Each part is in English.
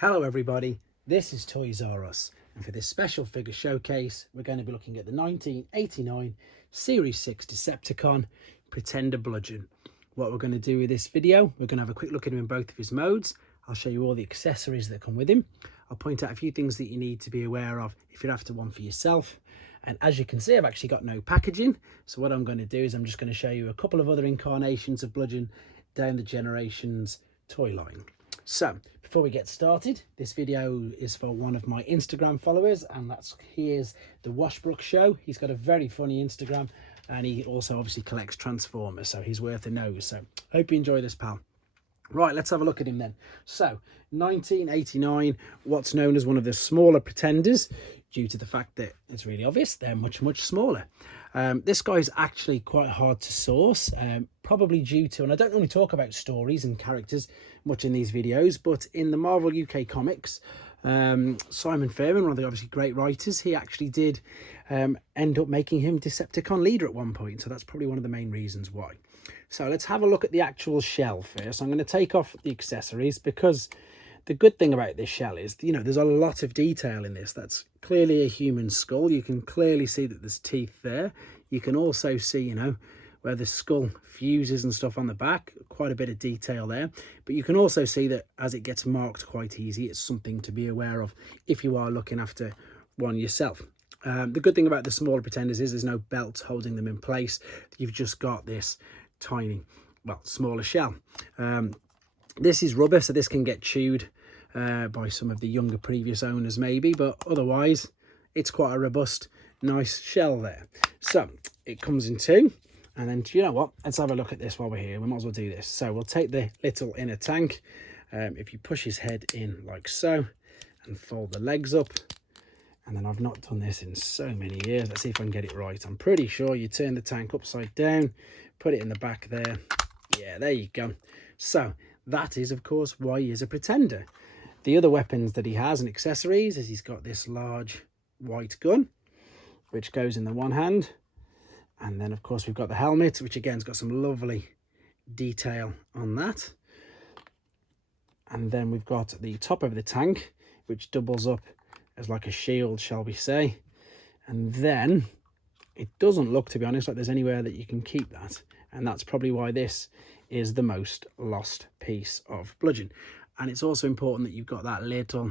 Hello everybody, this is Toys R Us, and for this special figure showcase we're going to be looking at the 1989 Series 6 Decepticon Pretender Bludgeon. What we're going to do with this video, we're going to have a quick look at him in both of his modes. I'll show you all the accessories that come with him. I'll point out a few things that you need to be aware of if you're after one for yourself. And as you can see, I've actually got no packaging, so what I'm going to do is I'm just going to show you a couple of other incarnations of Bludgeon down the Generations toy line. So before we get started, this video is for one of my Instagram followers, and here's the Washbrook Show. He's got a very funny Instagram, and he also obviously collects Transformers, so he's worth a nose. So hope you enjoy this, pal. Right, let's have a look at him then. So 1989, what's known as one of the smaller Pretenders, due to the fact that it's really obvious they're much smaller. This guy's actually quite hard to source, probably due to, and I don't normally talk about stories and characters much in these videos, but in the Marvel UK comics, Simon Fairman, one of the obviously great writers, he actually did end up making him Decepticon leader at one point, so that's probably one of the main reasons why. So let's have a look at the actual shell first. I'm going to take off the accessories because the good thing about this shell is, you know, there's a lot of detail in this. That's clearly a human skull. You can clearly see that there's teeth there. You can also see, you know, where the skull fuses and stuff on the back, quite a bit of detail there. But you can also see that as it gets marked quite easy, it's something to be aware of if you are looking after one yourself. The good thing about the smaller Pretenders is there's no belt holding them in place. You've just got this tiny, well, smaller shell. This is rubber, so this can get chewed by some of the younger previous owners maybe, but otherwise it's quite a robust, nice shell there. So it comes in two, and then, you know what, let's have a look at this while we're here. We might as well do this. So we'll take the little inner tank. If you push his head in like so and fold the legs up, and then I've not done this in so many years, let's see if I can get it right. I'm pretty sure you turn the tank upside down, put it in the back there. Yeah, there you go. So that is, of course, why he is a Pretender. The other weapons that he has and accessories is he's got this large white gun, which goes in the one hand. And then, of course, we've got the helmet, which again has got some lovely detail on that. And then we've got the top of the tank, which doubles up as like a shield, shall we say. And then it doesn't look, to be honest, like there's anywhere that you can keep that. And that's probably why this is the most lost piece of Bludgeon. And it's also important that you've got that little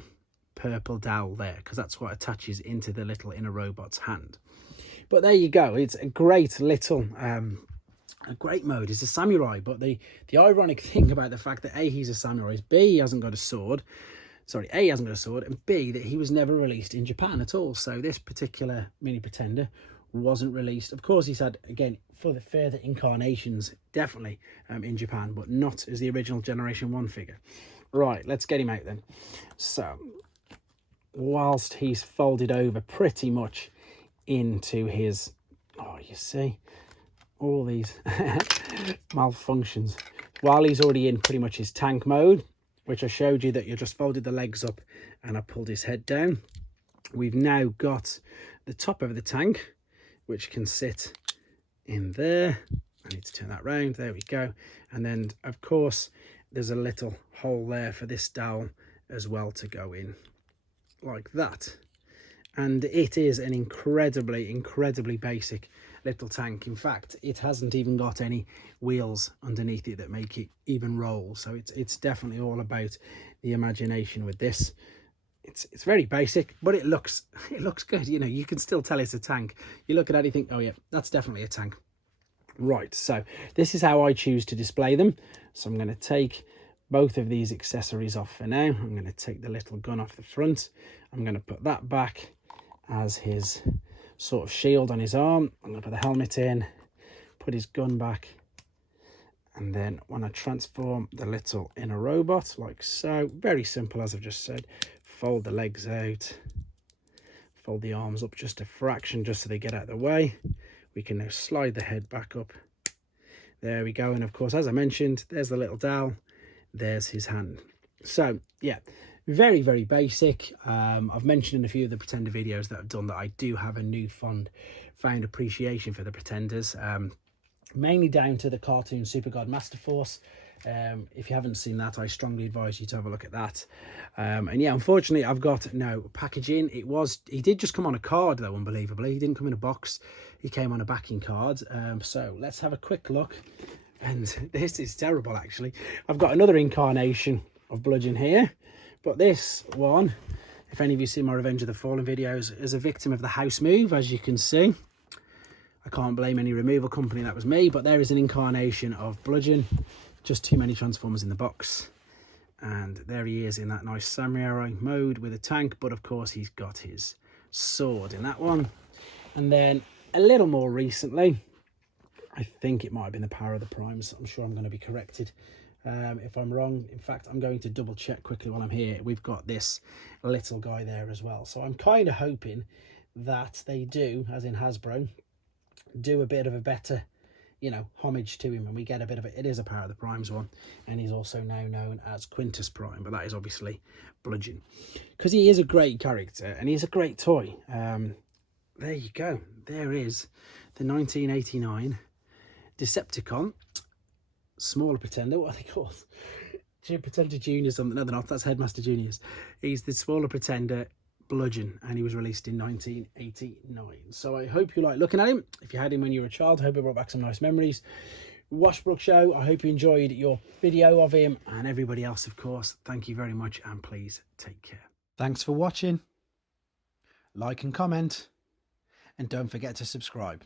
purple dowel there, because that's what attaches into the little inner robot's hand. But there you go. It's a great little a great mode. It's a samurai, but the ironic thing about the fact that A, he's a samurai, is B, he hasn't got a sword. Sorry, A, he hasn't got a sword, and B, that he was never released in Japan at all. So this particular mini Pretender wasn't released. Of course, he's had, again, for the further incarnations, definitely in Japan, but not as the original Generation 1 figure. Right, let's get him out then. So whilst he's folded over pretty much into his, oh, you see all these malfunctions, while he's already in pretty much his tank mode, which I showed you that you just folded the legs up and I pulled his head down, we've now got the top of the tank, which can sit in there. I need to turn that round. There we go. And then, of course, there's a little hole there for this dowel as well to go in like that. And it is an incredibly basic little tank. In fact, it hasn't even got any wheels underneath it that make it even roll. So it's definitely all about the imagination with this. It's very basic, but it looks good. You know, you can still tell it's a tank. You look at it, you think, oh yeah, that's definitely a tank. Right, so this is how I choose to display them. So I'm going to take both of these accessories off for now. I'm going to take the little gun off the front. I'm going to put that back as his sort of shield on his arm. I'm going to put the helmet in, put his gun back, and then when I transform the little inner robot, like so, very simple as I've just said, fold the legs out, fold the arms up just a fraction, just so they get out of the way. We can now slide the head back up. There we go. And of course, as I mentioned, there's the little dowel, there's his hand. So yeah, very basic. I've mentioned in a few of the Pretender videos that I've done that I do have a newfound appreciation for the Pretenders. mainly down to the cartoon Super God Master Force. If you haven't seen that, I strongly advise you to have a look at that. And yeah, unfortunately, I've got no packaging. He did just come on a card though, unbelievably. He didn't come in a box. He came on a backing card. So let's have a quick look. And this is terrible, actually. I've got another incarnation of Bludgeon here, but this one, if any of you see my Revenge of the Fallen videos, is a victim of the house move, as you can see. I can't blame any removal company, that was me, but there is an incarnation of Bludgeon. Just too many Transformers in the box. And there he is in that nice samurai mode with a tank, but of course he's got his sword in that one. And then a little more recently, I think it might have been the Power of the Primes. I'm sure I'm going to be corrected if I'm wrong. In fact, I'm going to double check quickly while I'm here. We've got this little guy there as well. So I'm kind of hoping that they do, as in Hasbro, do a bit of a better, you know, homage to him, and we get a bit of it. It is a Power of the Primes one, and he's also now known as Quintus Prime, but that is obviously Bludgeon, because he is a great character and he's a great toy. There you go. There is the 1989 Decepticon smaller pretender. What are they called? Pretender Junior something. No, they're not. That's Headmaster Juniors. He's the smaller pretender Bludgeon, and he was released in 1989. So I hope you like looking at him. If you had him when you were a child, I hope it brought back some nice memories. Washbrook Show, I hope you enjoyed your video of him, and everybody else, of course, thank you very much, and please take care. Thanks for watching. Like and comment, and don't forget to subscribe.